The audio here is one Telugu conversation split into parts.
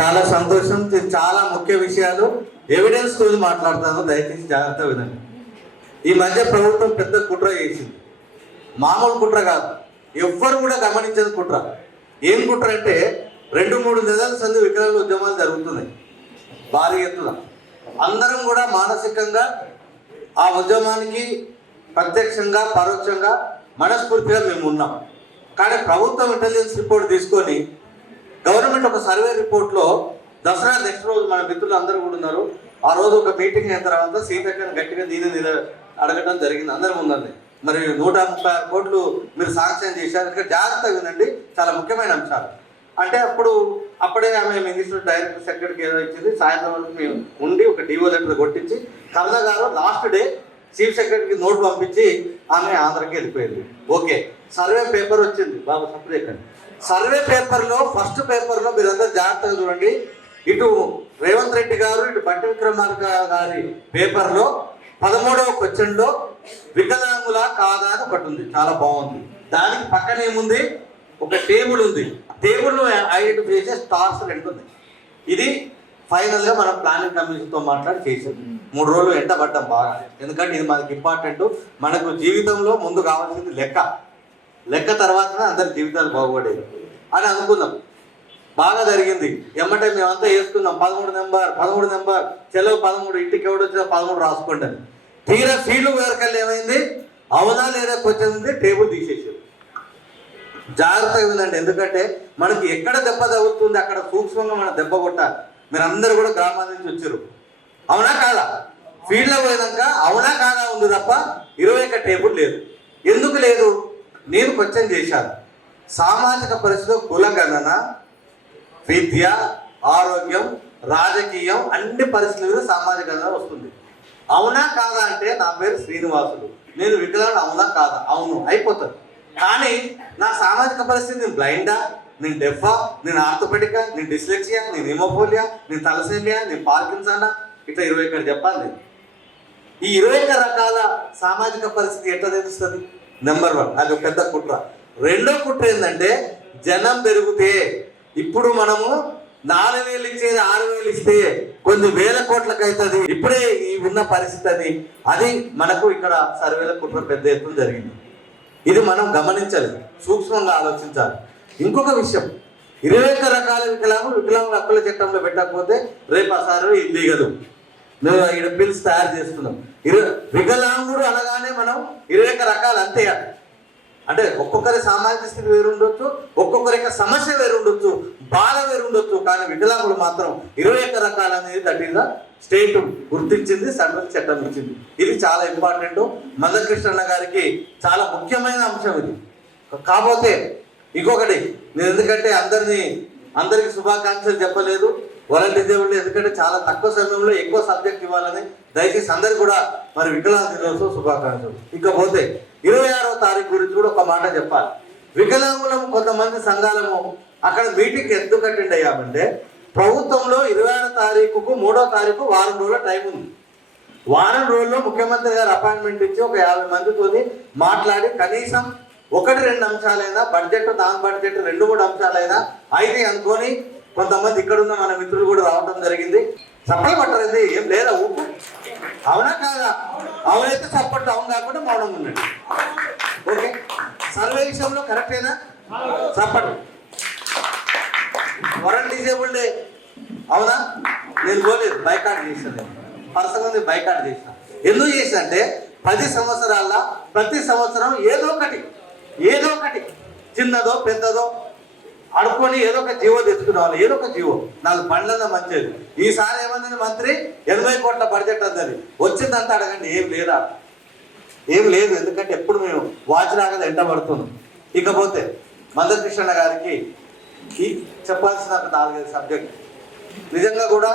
చాలా సంతోషం చాలా ముఖ్య విషయాలు. ఎవిడెన్స్ తోటి మాట్లాడతాను దయచేసి జాగ్రత్త వినండి. ఈ మధ్య ప్రభుత్వం పెద్ద కుట్ర చేసింది. మామూలు కుట్ర కాదు. ఎవ్వరు కూడా గమనించని కుట్ర. ఏం కుట్ర అంటే రెండు మూడు నెలల సంది వికలాంగుల ఉద్యమాలు జరుగుతున్నాయి. భారీ ఎత్తున. అందరం కూడా మానసికంగా ఆ ఉద్యమానికి ప్రత్యక్షంగా పరోక్షంగా మనస్ఫూర్తిగా మేము ఉన్నాం. కానీ ప్రభుత్వం ఇంటెలిజెన్స్ రిపోర్ట్ తీసుకొని గవర్నమెంట్ ఒక సర్వే రిపోర్ట్లో దసరా నెక్స్ట్ రోజు మన మిత్రులు అందరూ కూడా ఉన్నారు. ఆ రోజు ఒక మీటింగ్ అయిన తర్వాత సీతక్కని గట్టిగా దీని నిల అడగటం జరిగింది. అందరం ఉందండి మరి నూట ముప్పై ఆరు కోట్లు మీరు సాంక్షన్ చేశారు. ఇంకా జాగ్రత్తగా ఉందండి చాలా ముఖ్యమైన అంశాలు. అంటే అప్పుడు అప్పుడే ఆమె మినిస్టర్ డైరెక్టర్ సెక్రటరీకి ఏదో ఇచ్చింది. సాయంత్రం వరకు మేము ఉండి ఒక డివో లెటర్ కొట్టించి కమల గారు లాస్ట్ డే చీఫ్ సెక్రటరీకి నోట్ పంపించి ఆమె ఆంధ్రకి వెళ్ళిపోయింది. ఓకే. సర్వే పేపర్ వచ్చింది. బాబు సపరేట్ సర్వే పేపర్లో ఫస్ట్ పేపర్లో మీరందరూ జాగ్రత్తగా చూడండి. ఇటు రేవంత్ రెడ్డి గారు ఇటు బట్టి విక్రమార్క గారి పేపర్లో పదమూడవ క్వశ్చన్లో వికలాంగుల కాదా అని ఒకటి ఉంది. చాలా బాగుంది. దానికి పక్కనేముంది ఒక టేబుల్ ఉంది. టేబుల్ ఐడెంటిఫై చేసే స్టార్స్ రెండు ఉంది ఇది ఫైనల్గా మనం ప్లానింగ్ కమిషన్తో మాట్లాడి చేసాం మూడు రోజులు ఎంట పడ్డాం బాగా. ఎందుకంటే ఇది మనకి ఇంపార్టెంట్. మనకు జీవితంలో ముందు కావాల్సింది లెక్క. లెక్క తర్వాతనే అందరి జీవితాలు బాగుపడేది అని అనుకున్నాం. బాగా జరిగింది. ఎమ్మటే మేమంతా వేసుకున్నాం. పదమూడు నెంబర్ పదమూడు నెంబర్. చెలవు పదమూడు ఇంటికి ఎవడు వచ్చినా పదమూడు రాసుకోండి. తీరా ఫీల్డ్ వేరకల్లా ఏమైంది అవునా లేదా క్వశ్చన్ ఉంది? టేబుల్ తీసేసారు జాగ్రత్తగా ఉందండి ఎందుకంటే మనకి ఎక్కడ దెబ్బ తగ్గుతుంది అక్కడ సూక్ష్మంగా మనం దెబ్బ కొట్టాలి. మీరు అందరూ కూడా గ్రామాల నుంచి వచ్చారు. అవునా కాదా? ఫీల్డ్లో పోయినాక అవునా కాదా ఉంది తప్ప ఇరవై ఒక్క టేబుల్ లేదు. ఎందుకు లేదు? నేను క్వశ్చన్ చేశాను. సామాజిక పరిస్థితులు కులగణన విద్య ఆరోగ్యం రాజకీయం అన్ని పరిస్థితుల మీద సామాజిక గణన వస్తుంది. అవునా కాదా అంటే నా పేరు శ్రీనివాసుడు. నేను వికలాంగుడు అవునా కాదా? అవును అయిపోతుంది. కానీ నా సామాజిక పరిస్థితి నేను బ్లైండా నేను డెఫా నేను ఆర్థోపెటికా నేను డిస్లెక్సియా నేను హిమోఫోలియా నేను తలసేమియా నేను పార్కిన్సనా ఇట్లా ఇరవై ఇక్కడ చెప్పాలి నేను. ఈ ఇరవై ఒక్క రకాల సామాజిక పరిస్థితి ఎట్లా తెలుస్తుంది? నెంబర్ వన్ అది ఒక పెద్ద కుట్ర. రెండో కుట్ర ఏంటంటే జనం పెరిగితే ఇప్పుడు మనము నాలుగు వేలు ఇచ్చేది ఆరు వేలు ఇస్తే కొన్ని వేల కోట్లకు అవుతుంది ఇప్పుడే ఈ ఉన్న పరిస్థితి అది. అది మనకు ఇక్కడ సర్వేల కుట్ర పెద్ద ఎత్తున జరిగింది. ఇది మనం గమనించాలి సూక్ష్మంగా ఆలోచించాలి. ఇంకొక విషయం ఇరవై ఒక్క రకాల వికలాంగులు వికలాంగుల హక్కుల చట్టంలో పెట్టకపోతే రేపు ఆ ఇది దిగదు. మేము ఇక్కడ బిల్స్ తయారు చేస్తున్నాం. ఇరవై వికలాంగుడు అనగానే మనం ఇరవై ఒక్క రకాలు అంతే అంటే ఒక్కొక్కరి సామాజిక స్థితి వేరు ఉండొచ్చు ఒక్కొక్కరి యొక్క సమస్య వేరు ఉండొచ్చు. బాధ ఉండొచ్చు కానీ వికలాంగులు మాత్రం ఇరవై ఒక్క రకాలు అనేది దట్ ఈస్ స్టేట్ గుర్తించింది సెంట్రల్ చట్టం ఇచ్చింది ఇది చాలా ఇంపార్టెంట్ మందకృష్ణన్న గారికి చాలా ముఖ్యమైన అంశం ఇది. కాకపోతే ఇంకొకటి నేను ఎందుకంటే అందరినీ అందరికి శుభాకాంక్షలు చెప్పలేదు. వాలంటీర్ దేవుళ్ళు ఎందుకంటే చాలా తక్కువ సమయంలో ఎక్కువ సబ్జెక్ట్ ఇవ్వాలని దయచేసి అందరికి కూడా మరి వికలాంగ దినోత్సవం శుభాకాంక్షలు. ఇకపోతే ఇరవై ఆరో తారీఖు గురించి కూడా ఒక మాట చెప్పాలి. వికలాంగులము కొంతమంది సంఘాలము అక్కడ మీటింగ్ ఎందుకు అటెండ్ అయ్యామంటే ప్రభుత్వంలో ఇరవై ఆరో తారీఖుకు మూడో తారీఖు వారం రోజుల టైం ఉంది. వారం రోజుల్లో ముఖ్యమంత్రి గారు అపాయింట్మెంట్ ఇచ్చి ఒక యాభై మందితోని మాట్లాడి కనీసం ఒకటి రెండు అంశాలైనా బడ్జెట్ దాని బడ్జెట్ రెండు మూడు అంశాలైనా అయితే అనుకొని కొంతమంది ఇక్కడున్న మన మిత్రులు కూడా రావడం జరిగింది. చప్పలు పట్టలేదు ఏం లేదా ఊపు? అవునా కాదా? అవునైతే చప్పట్లు అవును కాకుండా మౌనం ఉండండి. ఓకే? సర్వే విషయంలో కరెక్టేనా? చప్పట్లు. వరల్డ్ డిజేబుల్ డే అవునా? నేను పోలేదు బైకాట్ చేశాను నేను. పర్సనల్ బైకాట్ చేసిన ఎందుకు చేసిన అంటే పది సంవత్సరాల ప్రతి సంవత్సరం ఏదో ఒకటి ఏదో ఒకటి చిన్నదో పెద్దదో అడుక్కొని ఏదో ఒక జీవో తెచ్చుకునేవాళ్ళు ఏదో ఒక జీవో. నాలుగు బండ్లన్నా మంచిది. ఈసారి ఏమంది మంత్రి ఎనభై కోట్ల బడ్జెట్ అందని. వచ్చిందంతా అడగండి ఏం లేదా? ఏం లేదు ఎందుకంటే ఎప్పుడు మేము వాచ్ రాగల ఎంట పడుతున్నాం ఇకపోతే మందకృష్ణ గారికి ఈ చెప్పాల్సిన ఒక నాలుగైదు సబ్జెక్ట్. నిజంగా కూడా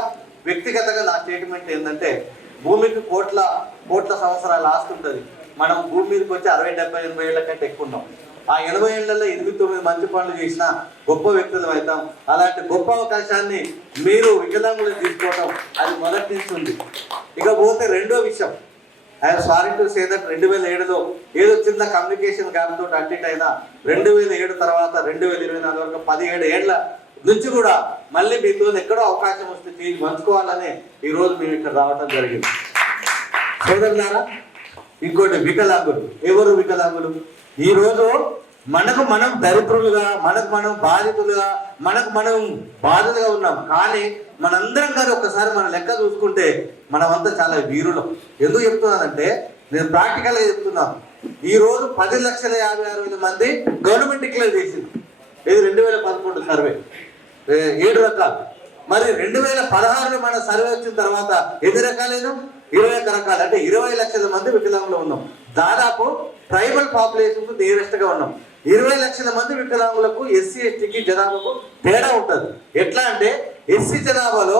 వ్యక్తిగతంగా నా స్టేట్మెంట్ ఏంటంటే భూమికి కోట్ల కోట్ల సంవత్సరాల ఆస్తి ఉంటుంది. మనం భూమి మీదకి వచ్చి అరవై డెబ్బై ఎనభై ఏళ్ళ కంటే ఎక్కువ ఉన్నాం. ఆ ఎనభై ఏళ్ళలో ఎనిమిది తొమ్మిది మంచి పనులు చేసిన గొప్ప వ్యక్తులు అవుతాం. అలాంటి గొప్ప అవకాశాన్ని మీరు వికలాంగులు తీసుకోవడం అది మొదటి నుంచి ఉంది. ఇక పోతే రెండో విషయం. I'm sorry to say that రెండు వేల ఏడులో ఏదో చిన్న కమ్యూనికేషన్ గ్యాప్ తోటి అటు అయినా రెండు వేల ఏడు తర్వాత రెండు వేల ఇరవై నాలుగు వరకు పదిహేడు ఏళ్ళ నుంచి కూడా మళ్ళీ మీతో ఎక్కడో అవకాశం వస్తే తీసి పంచుకోవాలని ఈరోజు మేము ఇక్కడ రావడం జరిగింది. సోదరులారా ఇంకోటి వికలాంగులు. ఎవరు వికలాంగులు? ఈరోజు మనకు మనం దరిద్రులుగా మనకు మనం బాధితులుగా మనకు మనం బాధలుగా ఉన్నాం. కానీ మనందరం కానీ ఒకసారి మన లెక్క చూసుకుంటే మనమంతా చాలా వీరులం. ఎందుకు చెప్తున్నానంటే నేను ప్రాక్టికల్గా చెప్తున్నాను ఈరోజు పది లక్షల యాభై ఆరు వేల మంది గవర్నమెంట్ డిక్లేర్ చేసింది. ఇది రెండు వేల పదకొండు సర్వే ఏడు రకాలు. మరి రెండు వేల పదహారులో మన సర్వే వచ్చిన తర్వాత ఎన్ని రకాలైన ఇరవై ఒక్క రకాలు. అంటే ఇరవై లక్షల మంది వికలాంగులు ఉన్నాం. దాదాపు ట్రైబల్ పాపులేషన్కు నియరెస్ట్గా ఉన్నాం. ఇరవై లక్షల మంది వికలాంగులకు ఎస్సీ ఎస్టీకి జనాభాకు తేడా ఉంటుంది. ఎట్లా అంటే ఎస్సీ జనాభాలో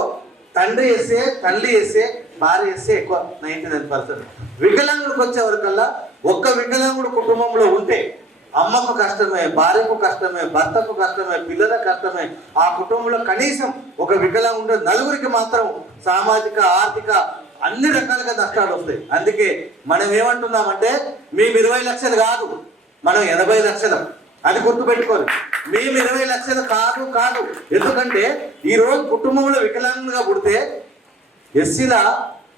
తండ్రి ఎస్సే తల్లి ఎస్సే భార్య ఎస్సే ఎక్కువ నైన్టీ నైన్ పర్సెంట్. వికలాంగుడికి వచ్చే వరకల్లా ఒక్క వికలాంగుడు కుటుంబంలో ఉంటే అమ్మకు కష్టమే భార్యకు కష్టమే భర్తకు కష్టమే పిల్లలకు కష్టమే ఆ కుటుంబంలో కనీసం ఒక వికలాంగుడు నలుగురికి మాత్రం సామాజిక ఆర్థిక అన్ని రకాలుగా నష్టాలు వస్తాయి. అందుకే మనం ఏమంటున్నామంటే మేము ఇరవై లక్షలు కాదు మనం ఎనభై లక్షలు. అది గుర్తుపెట్టుకోరు. మేము ఇరవై లక్షలు కాదు కాదు. ఎందుకంటే ఈ రోజు కుటుంబంలో వికలాంగులుగా పుడితే ఎస్సీల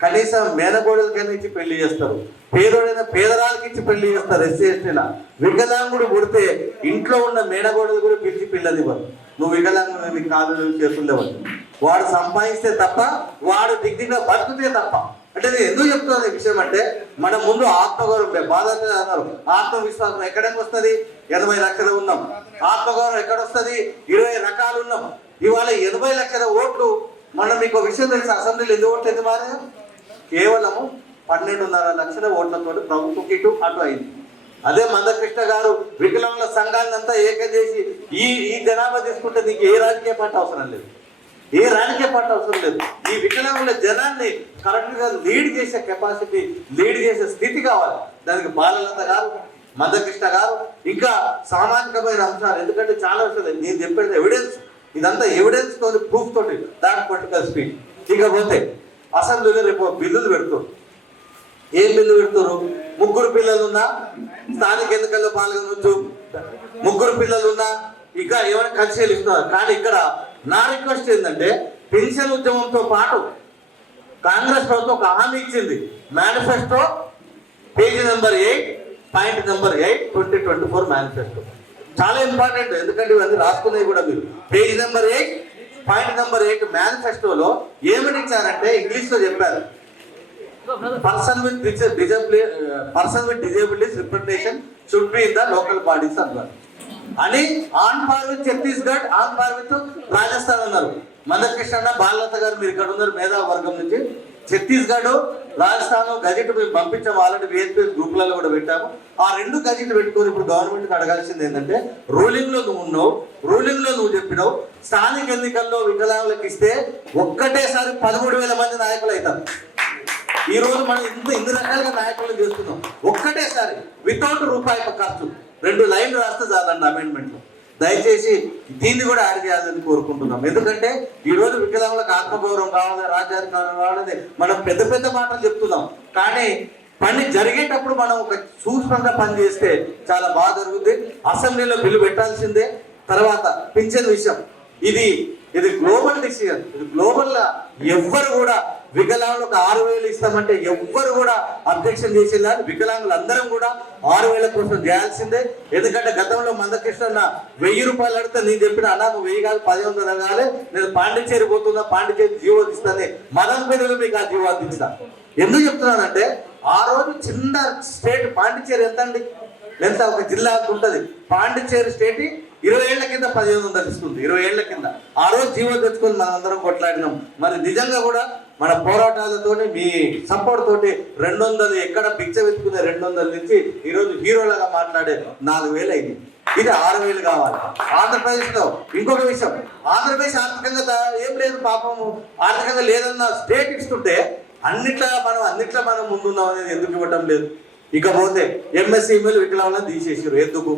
కనీసం మేనగోడలకైనా ఇచ్చి పెళ్ళి చేస్తారు. పేదోడైన పేదరాలకి ఇచ్చి పెళ్ళి చేస్తారు ఎస్సీ ఎస్టీల. వికలాంగుడు పుడితే ఇంట్లో ఉన్న మేనగోడలు కూడా పిలిచి పిల్లనివ్వరు. నువ్వు వికలాంగుడు నీ కాదు లేవు, వాడు సంపాదిస్తే తప్ప వాడు దిగ్దిగా బతుకుతే తప్ప. అంటే నేను ఎందుకు చెప్తున్నాను ఈ విషయం అంటే మన ముందు ఆత్మగౌరవం బాధ అన్నారు ఆత్మవిశ్వాసం ఎక్కడికి వస్తుంది? ఎనభై లక్షలు ఉన్నాం. ఆత్మగౌరవం ఎక్కడ వస్తుంది ఇరవై రకాలు ఉన్నాం. ఇవాళ ఎనభై లక్షల ఓట్లు మనం మీకు విషయం తెలుసు? అసెంబ్లీలో ఎందుకు ఓట్లు మారే కేవలము పన్నెండున్నర లక్షల ఓట్లతో ప్రభుత్వం ఇటు అటు అయింది. అదే మందకృష్ణ గారు వికలాంగుల సంఘాలంతా ఏకం చేసి ఈ ఈ జనాభా తీసుకుంటే నీకు ఏ రాజకీయ పార్టీ అవసరం లేదు. ఏ రాజకీయ పార్టీ అవసరం లేదు. ఈ వికలాంగుల జనాన్ని కరెక్ట్గా లీడ్ చేసే కెపాసిటీ లీడ్ చేసే స్థితి కావాలి. దానికి బాలలత గారు మందకృష్ణ గారు ఇంకా సామాజికమైన అంశాలు ఎందుకంటే చాలా విషయాలు నేను చెప్పేది ఎవిడెన్స్ ఇదంతా ఎవిడెన్స్ తోటి ప్రూఫ్ తోటి దాని పొలిటికల్ స్పీచ్ ఇకపోతే అసెంబ్లీలో రేపు బిల్లులు పెడుతారు ఏం బిల్లు పెడతారు ముగ్గురు పిల్లలున్నా స్థానిక ఎన్నికల్లో పాల్గొనవచ్చు ముగ్గురు పిల్లలున్నా ఇంకా ఏమైనా కలిసి ఇస్తున్నారు కానీ ఇక్కడ నా రిక్వెస్ట్ ఏంటంటే పెన్షన్ ఉద్యమంతో పాటు కాంగ్రెస్ ప్రభుత్వం ఒక హామీ ఇచ్చింది. Manifesto page number eight point number eight twenty twenty four manifesto చాలా ఇంపార్టెంట్ ఎందుకంటే ఇవన్నీ రాసుకునేవి కూడా మీరు. Page number eight point number eight మేనిఫెస్టోలో ఏమిటి ఇచ్చారంటే ఇంగ్లీష్లో చెప్పారు. Person with disability person with disabilities representation should be in the local bodies అన్నారు. అని on par with Chhattisgarh on par with Rajasthan అన్నారు. మందకృష్ణ బాలలత గారు మీరు ఇక్కడ ఉన్నారు మేధా వర్గం నుంచి. ఛత్తీస్గఢ్ రాజస్థాన్ గజెట్ మేము పంపించాము ఆల్రెడీ విఎస్పీ గ్రూపులలో కూడా పెట్టాము. ఆ రెండు గజెట్ పెట్టుకొని ఇప్పుడు గవర్నమెంట్ అడగాల్సింది ఏంటంటే రూలింగ్లో నువ్వు ఉన్నావు రూలింగ్లో నువ్వు చెప్పినావు స్థానిక ఎన్నికల్లో వికలాంగులకు ఇస్తే ఒక్కటేసారి పదమూడు వేల మంది నాయకులు అవుతారు ఈ రోజు మనం ఇంత ఇన్ని రకాలుగా నాయకులను చేస్తున్నాం. ఒక్కటేసారి వితౌట్ రూపాయి ఖర్చు రెండు లైన్లు రాస్తే చాలండి అమెండ్మెంట్లో దయచేసి దీన్ని కూడా యాడ్ చేయాలని కోరుకుంటున్నాం. ఎందుకంటే ఈ రోజు వికలాంగులకు ఆత్మగౌరవం కావాలి రాజ్యాధికారం కావాలని మనం పెద్ద పెద్ద మాటలు చెప్తున్నాం. కానీ పని జరిగేటప్పుడు మనం ఒక సూక్ష్మంగా పని చేస్తే చాలా బాగా జరుగుతుంది అసెంబ్లీలో బిల్లు పెట్టాల్సిందే. తర్వాత పింఛన్ విషయం. ఇది ఇది గ్లోబల్ డిసిజన్ ఇది గ్లోబల్ ఎవ్వరు కూడా వికలాంగులకు ఆరు వేలు ఇస్తామంటే ఎవ్వరు కూడా అబ్జెక్షన్ చేసేలా వికలాంగులు అందరం కూడా ఆరు వేల కోసం చేయాల్సిందే. ఎందుకంటే గతంలో మందకృష్ణ అన్న వెయ్యి రూపాయలు అడితే నేను చెప్పిన అన్నా నువ్వు వెయ్యి కాదు పది వందలు కాదు నేను పాండిచేరి పోతున్నా పాండిచేరి జీవో తీస్తానే మదన్ పేరులో మీకు ఆ జీవో అందించిన. ఎందుకు చెప్తున్నానంటే ఆ రోజు చిన్న స్టేట్ పాండిచేరి ఎంత అండి ఎంత? ఒక జిల్లా ఉంటుంది. పాండిచ్చేరి పాండిచేరి స్టేట్ ఇరవై ఏళ్ళ కింద పదిహేను వందలు ఇస్తుంది ఇరవై ఏళ్ళ కింద. ఆ రోజు జీవో తెచ్చుకొని మనందరం కొట్లాడినాం. మరి నిజంగా కూడా మన పోరాటాలతోని మీ సపోర్ట్ తోటి రెండు వందలు ఎక్కడ పిచ్చ వెతుకునే రెండు వందల నుంచి ఈరోజు హీరోలాగా మాట్లాడే నాలుగు వేలు అయింది. ఇది ఆరు వేలు కావాలి. ఆంధ్రప్రదేశ్లో ఇంకొక విషయం. ఆంధ్రప్రదేశ్ ఆర్థికంగా ఏం లేదు పాపము ఆర్థికంగా లేదన్న స్టేట్ ఇస్తుంటే అన్నిట్లా మనం అన్నిట్లా మనం ముందున్నాం అనేది ఎందుకు ఇవ్వటం లేదు. ఇకపోతే ఎంఎస్సీ ఇమెయిల్ వికలాంగులను తీసేసారు ఎందుకు?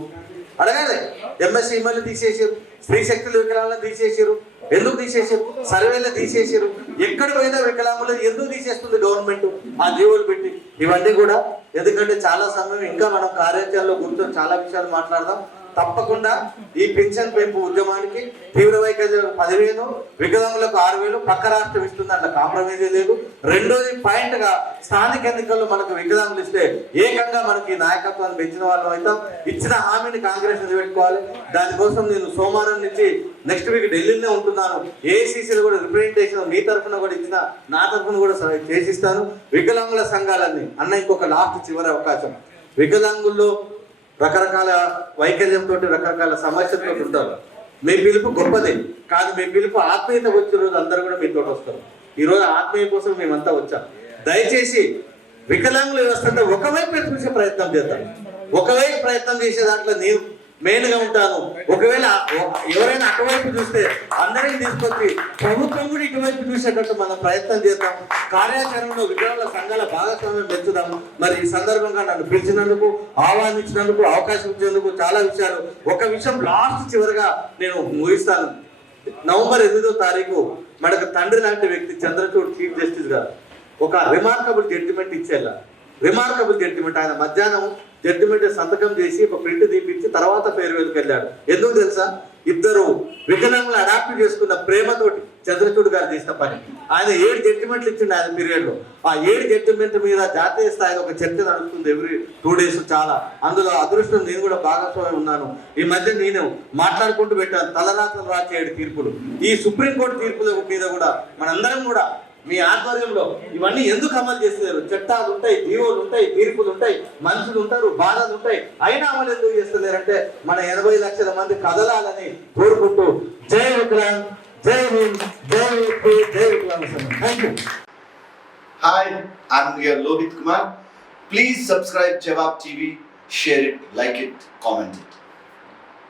అడగాలి. ఎంఎస్సీ ఇమెయిల్ తీసేసారు. స్త్రీ శక్తులు వికలాంగులను తీసేసారు. ఎందుకు తీసేసారు? సర్వేలో తీసేసారు. ఎక్కడ పోయినా వికలాంగులు ఎందుకు తీసేస్తుంది గవర్నమెంట్ ఆ జీవోలు పెట్టి. ఇవన్నీ కూడా ఎందుకంటే చాలా సమయం ఇంకా మనం కార్యాచరణలో కూర్చొని చాలా విషయాలు మాట్లాడదాం. తప్పకుండా ఈ పెన్షన్ పెంపు ఉద్యమానికి తీవ్ర వైఖరి పదివేలు వికలాంగులకు ఆరు వేలు పక్క రాష్ట్రం ఇస్తుంది అట్లా కాంప్రమైజ్ లేదు. రెండోది పాయింట్గా స్థానిక ఎన్నికల్లో మనకు వికలాంగులు ఇస్తే ఏకంగా మనకి నాయకత్వాన్ని పెంచిన వాళ్ళం అయితే ఇచ్చిన హామీని కాంగ్రెస్ నిలబెట్టుకోవాలి. దానికోసం నేను సోమవారం నుంచి నెక్స్ట్ వీక్ ఢిల్లీనే ఉంటున్నాను. ఏసీసీలో కూడా రిప్రజెంటేషన్ మీ తరఫున కూడా ఇచ్చిన నా తరఫున కూడా చేసిస్తాను. వికలాంగుల సంఘాలన్నీ. అన్న ఇంకొక లాస్ట్ చివరి అవకాశం. వికలాంగుల్లో రకరకాల వైకల్యంతో రకరకాల సమస్యలతో ఉంటారు. మీ పిలుపు గొప్పదే. కానీ మీ పిలుపు ఆత్మీయత వచ్చిన రోజు అందరూ కూడా మీతో వస్తారు. ఈరోజు ఆత్మీయ కోసం మేమంతా వచ్చాం. దయచేసి వికలాంగులు వస్తుంటే ఒకవైపు ప్రయత్నం చేద్దాం. ఒకవైపు ప్రయత్నం చేసే దాంట్లో నేను మెయిన్గా ఉంటాను. ఒకవేళ ఎవరైనా అటువైపు చూస్తే అందరిని తీసుకొచ్చి ప్రభుత్వం కూడా ఇటువైపు చూసేటట్టు మనం ప్రయత్నం చేద్దాం. కార్యాచరణలో విగ్రహాల సంఘాల భాగస్వామ్యం పెంచుదాం. మరి ఈ సందర్భంగా నన్ను పిలిచినందుకు ఆహ్వానించినందుకు అవకాశం ఇచ్చినందుకు చాలా విషయాలు. ఒక విషయం లాస్ట్ చివరిగా నేను ముగిస్తాను. నవంబర్ ఎనిమిదో తారీఖు మనకు తండ్రి లాంటి వ్యక్తి చంద్రచూడ్ చీఫ్ జస్టిస్ గారు ఒక రిమార్కబుల్ జడ్జిమెంట్ ఇచ్చేలా రిమార్కబుల్ జడ్జిమెంట్ ఆయన మధ్యాహ్నం జడ్జిమెంట్ సంతకం చేసి ఒక ప్రింట్ తీపిచ్చి తర్వాత ఫేర్వెల్కి వెళ్ళాడు. ఎందుకు తెలుసా? ఇద్దరు వికలాంగులు అడాప్ట్ చేసుకున్న ప్రేమతోటి చంద్రచూడ్ గారు చేసిన పని. ఆయన ఏడు జడ్జిమెంట్లు ఇచ్చిండు ఆయన పీరియడ్లో. ఆ ఏడు జడ్జిమెంట్ మీద జాతీయ స్థాయిలో ఒక చర్చ నడుస్తుంది ఎవ్రీ టూ డేస్ చాలా. అందులో అదృష్టం నేను కూడా భాగస్వామి ఉన్నాను. ఈ మధ్య నేను మాట్లాడుకుంటూ పెట్టాను. తలరాత్రులు రాసే ఏడు తీర్పులు. ఈ సుప్రీంకోర్టు తీర్పుల మీద కూడా మనందరం కూడా మీ ఆధ్వర్యంలో ఇవన్నీ ఎందుకు అమలు చేస్తున్నారు? చట్టాలు ఉంటాయి దీవులు ఉంటాయి తీర్పులు ఉంటాయి మనుషులు ఉంటారు బాధలు ఉంటాయి. అయినా అమలు ఎందుకు చేస్తున్నారంటే మన ఎనభై లక్షల మంది కదలాలని కోరుకుంటూ జై విక్రాంత్ జై హింద్ జై విపి, జై Vikrant thank you hi I'm here Lohit Kumar please subscribe Jawab TV share it like it comment.